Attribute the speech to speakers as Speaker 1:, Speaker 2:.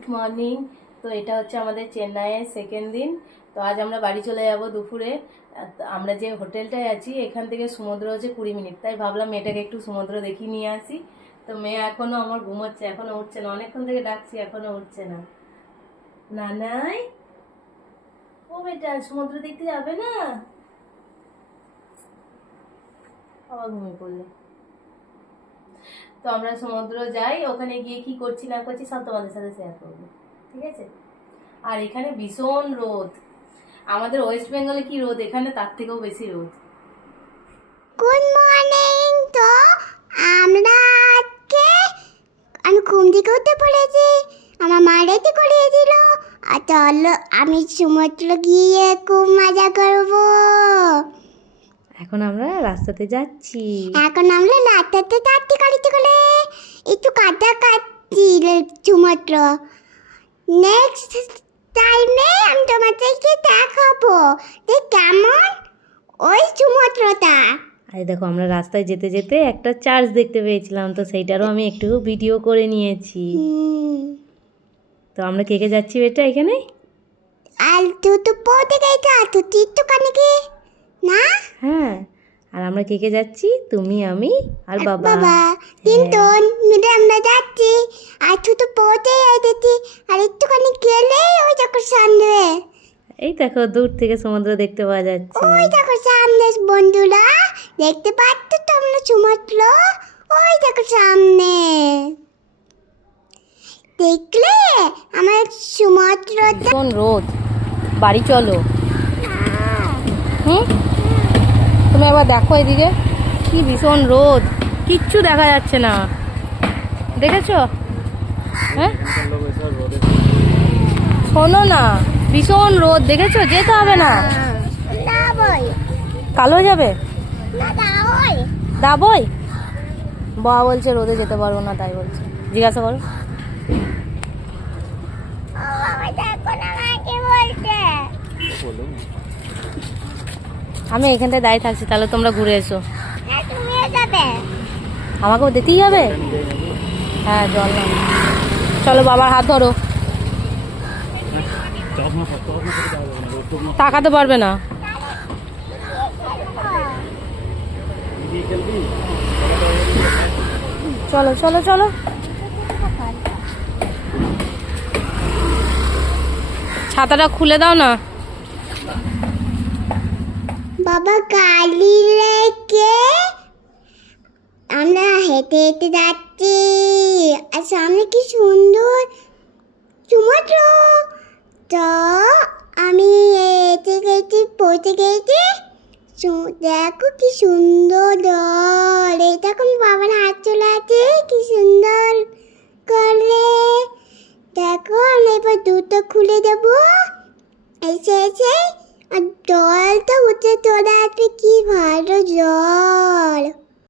Speaker 1: Good morning. তো এটা হচ্ছে আমাদের চেন্নাইয়ের সেকেন্ড দিন। তো আজ আমরা বাড়ি চলে যাব দুপুরে। আমরা যে হোটেলটায় আছি, এখান থেকে সমুদ্র হচ্ছে কুড়ি মিনিট। তাই ভাবলাম মেয়েটাকে একটু সমুদ্র দেখিয়ে নিয়ে আসি। তো মেয়ে এখনও আমার ঘুমোচ্ছে এখনও উঠছে না। অনেকক্ষণ থেকে ডাকছি এখনও উঠছে না। না নাই ও বেটা, সমুদ্র দেখতে যাবে না? আবার ঘুমিয়ে পড়লে। তো আমরা সমুদ্র যাই, ওখানে গিয়ে কি করছি না করছি সব তোমাদের সাথে শেয়ার করব, ঠিক আছে? আর এখানে ভীষণ রোদ। আমাদের ওয়েস্ট বেঙ্গলে কি রোদ? এখানে তার থেকেও বেশি রোদ।
Speaker 2: গুড মর্নিং তো আমরা আজকে আমি ঘুম থেকে উঠে পড়েছি, আমার মা রেডি করিয়েছিল, আর চলো আমি সমুদ্র গিয়ে খুব মজা করব।
Speaker 1: এখন আমরা রাস্তাতে যাচ্ছি।
Speaker 2: এখন আমরা রাস্তাতে যাচ্ছি গাড়িতে করে। একটু কাদা কাটছি সমুদ্র নেক্সট টাইমে আমি তোমাদেরকে দেখাবো যে কেমন ওই সমুদ্রটা
Speaker 1: আরে দেখো আমরা রাস্তায় যেতে যেতে একটা চার্চ দেখতে পেয়েছিলাম তো সেইটারও আমি একটু ভিডিও করে নিয়েছি। তো আমরা কে কে যাচ্ছি বেটা এখানে?
Speaker 2: আর তুই তো পড়তে গেছে আর তুই তীর্থ কানে কি না?
Speaker 1: হ্যাঁ আর আমরা কে কে যাচ্ছি? তুমি আমি আর বাবা।
Speaker 2: বাবা তিনজন মিলে আমরা যাচ্ছি। আর তুই তো পড়তে আর একটুখানি গেলে ওই দেখো সামনে।
Speaker 1: এই দেখো দূর থেকে সমুদ্র দেখতে পাওয়া যাচ্ছে।
Speaker 2: ওই দেখো সামনে বন্ধুরা দেখতে পাচ্ছ তোমরা সমুদ্র? ওই দেখো সামনে। দেখলে আমার সমুদ্রটা
Speaker 1: ভীষণ রোদ বাড়ি চলো। হুম? তুমি একবার দেখো এদিকে। কি ভীষণ রোদ। কিচ্ছু দেখা যাচ্ছে না। দেখেছ? হ্যাঁ? শোনো না ভীষণ রোদ। দেখেছ? যেতে হবে না।
Speaker 2: না
Speaker 1: কালো হয়ে যাবে?
Speaker 2: না
Speaker 1: দাবই? বাবা বলছে রোদে যেতে পারব না তাই বলছে। জিজ্ঞাসা করো।
Speaker 2: বলছে।
Speaker 1: আমি এখানটায় দাঁড়িয়ে থাকছি তাহলে তোমরা ঘুরে এসো।
Speaker 2: হ্যাঁ
Speaker 1: আমাকেও দেখতেই হবে? হ্যাঁ জল চলো বাবার হাত ধরো। তাকাতে পারবে না। চলো চলো চলো। ছাতাটা খুলে দাও না।
Speaker 2: বাবা গাড়ি রেখে আমরা হেঁটে হেঁটে যাচ্ছি। আর সামনে কি সুন্দর সমুদ্র? তো আমি হেঁটে গেছি পৌঁছে গেছি। দেখো কি সুন্দর এই দেখো আমার বাবার হাত চলে আছে, কি সুন্দর করে। দেখো আমি এবার দুটো খুলে দেবো। এসে এসে আর জলটা উঠে চলে আসবে কি ভালো জল।